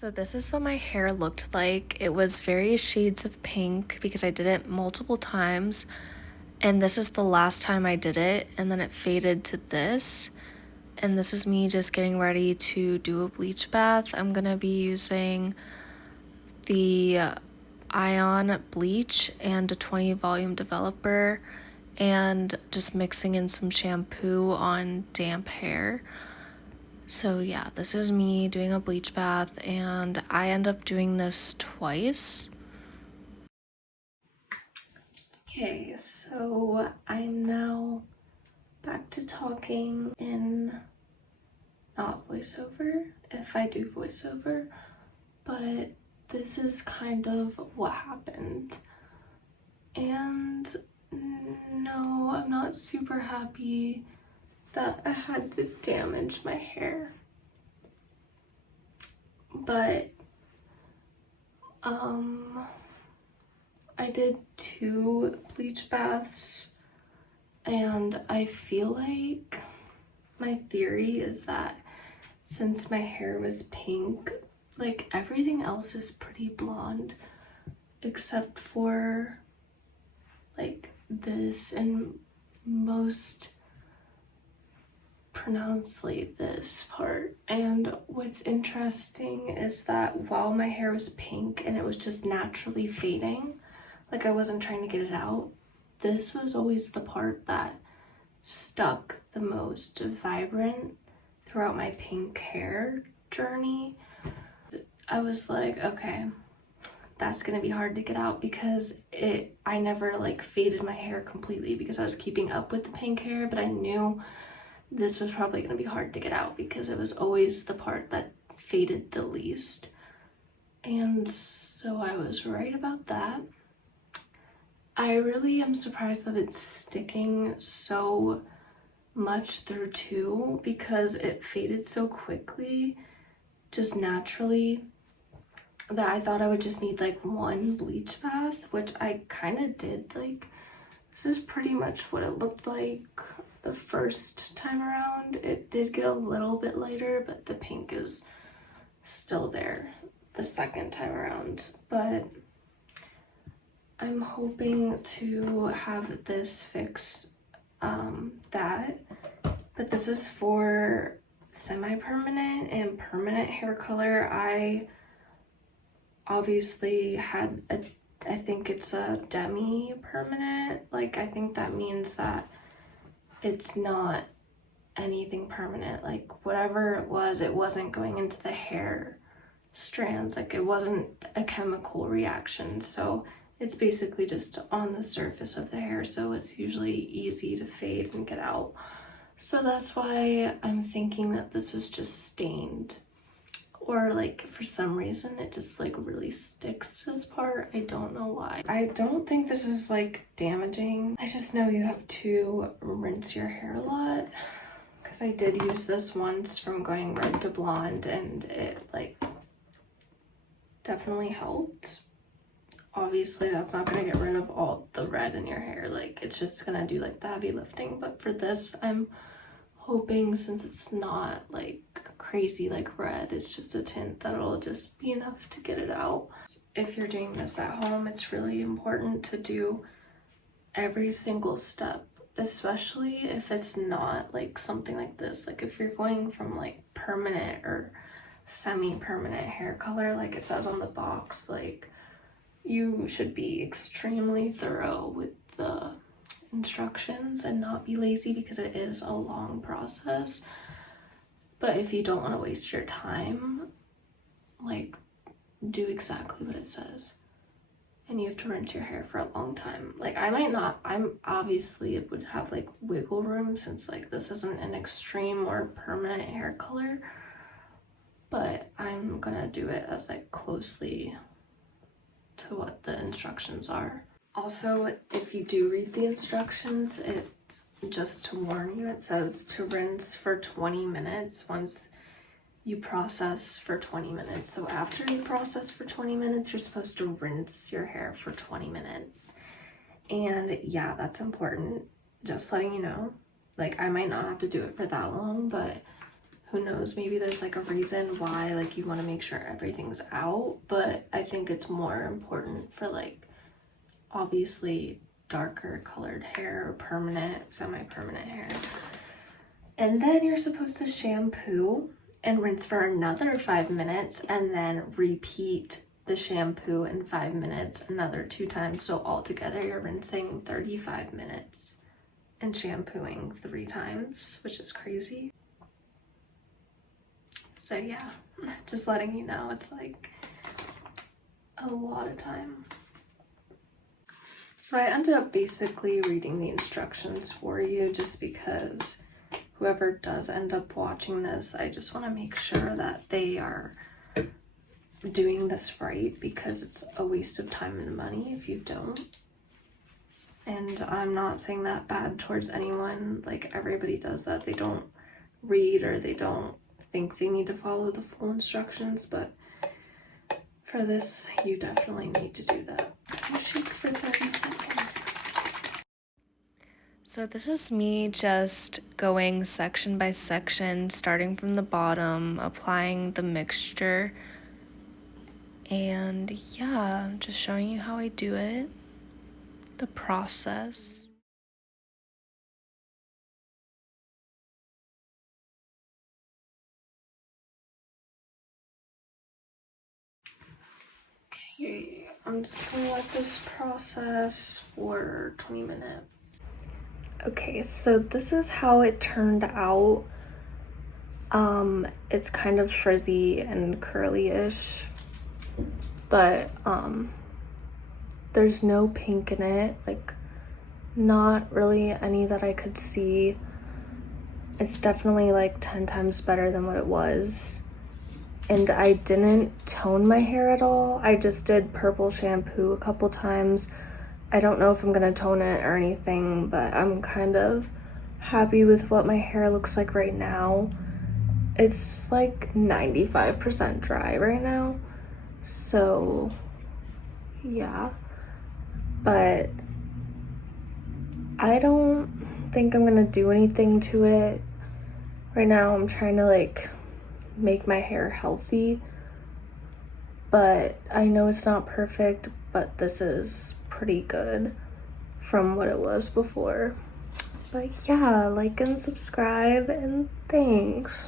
So this is what my hair looked like. It was various shades of pink because I did it multiple times. And this is the last time I did it. And then it faded to this. And this is me just getting ready to do a bleach bath. I'm going to be using the Ion bleach and a 20 volume developer and just mixing in some shampoo on damp hair. So yeah, this is me doing a bleach bath, and I end up doing this twice. Okay, so I'm now back to talking in not voiceover, if I do voiceover, but this is kind of what happened. And no, I'm not super happy that I had to damage my hair. But I did 2 bleach baths, and I feel like my theory is that since my hair was pink, like everything else is pretty blonde except for like this and most pronouncedly this part. And what's interesting is that while my hair was pink and it was just naturally fading, like I wasn't trying to get it out, this was always the part that stuck the most vibrant throughout my pink hair journey. I was like, okay, that's gonna be hard to get out because I never like faded my hair completely because I was keeping up with the pink hair, but I knew this was probably gonna be hard to get out because it was always the part that faded the least. And so I was right about that. I really am surprised that it's sticking so much through too because it faded so quickly, just naturally, that I thought I would just need like 1 bleach bath, which I kind of did. Like, this is pretty much what it looked like the first time around. It did get a little bit lighter, but the pink is still there the second time around. But I'm hoping to have this fix that, but this is for semi-permanent and permanent hair color. I obviously had I think it's a demi-permanent. Like, I think that means that it's not anything permanent. Like, whatever it wasn't going into the hair strands. Like, it wasn't a chemical reaction. So it's basically just on the surface of the hair, so it's usually easy to fade and get out. So that's why I'm thinking that this was just stained, or like for some reason it just like really sticks to this part. I don't know why. I don't think this is like damaging. I just know you have to rinse your hair a lot because I did use this once from going red to blonde and it like definitely helped. Obviously that's not going to get rid of all the red in your hair, like it's just gonna do like the heavy lifting. But for this, I'm hoping, since it's not like crazy like red, it's just a tint, that it'll just be enough to get it out. If you're doing this at home, it's really important to do every single step, especially if it's not like something like this. Like if you're going from like permanent or semi-permanent hair color like it says on the box, like you should be extremely thorough with the instructions and not be lazy because it is a long process. But if you don't want to waste your time, like, do exactly what it says. And you have to rinse your hair for a long time. Like, I'm obviously it would have like wiggle room since like this isn't an extreme or permanent hair color, but I'm gonna do it as like closely to what the instructions are. Also, if you do read the instructions, it's just to warn you, it says to rinse for 20 minutes once you process for 20 minutes. So after you process for 20 minutes, you're supposed to rinse your hair for 20 minutes. And yeah, that's important. Just letting you know. Like, I might not have to do it for that long, but who knows, maybe there's like a reason why like you want to make sure everything's out, but I think it's more important for like obviously darker colored hair or permanent, semi-permanent hair. And then you're supposed to shampoo and rinse for another 5 minutes and then repeat the shampoo in 5 minutes another 2 times. So altogether you're rinsing 35 minutes and shampooing 3 times, which is crazy. So yeah, just letting you know, it's like a lot of time. So I ended up basically reading the instructions for you just because whoever does end up watching this, I just want to make sure that they are doing this right, because it's a waste of time and money if you don't. And I'm not saying that bad towards anyone, like everybody does that. They don't read or they don't think they need to follow the full instructions, but for this, you definitely need to do that. Shake for 30 seconds. So this is me just going section by section, starting from the bottom, applying the mixture, and yeah, just showing you how I do it, the process. Okay, I'm just gonna let this process for 20 minutes. Okay, so this is how it turned out. It's kind of frizzy and curly-ish, but there's no pink in it, like not really any that I could see. It's definitely like 10 times better than what it was. And I didn't tone my hair at all. I just did purple shampoo a couple times. I don't know if I'm gonna tone it or anything, but I'm kind of happy with what my hair looks like right now. It's like 95% dry right now, so yeah. But I don't think I'm gonna do anything to it. Right now I'm trying to like make my hair healthy, but I know it's not perfect, but this is pretty good from what it was before. But yeah, like and subscribe, and thanks.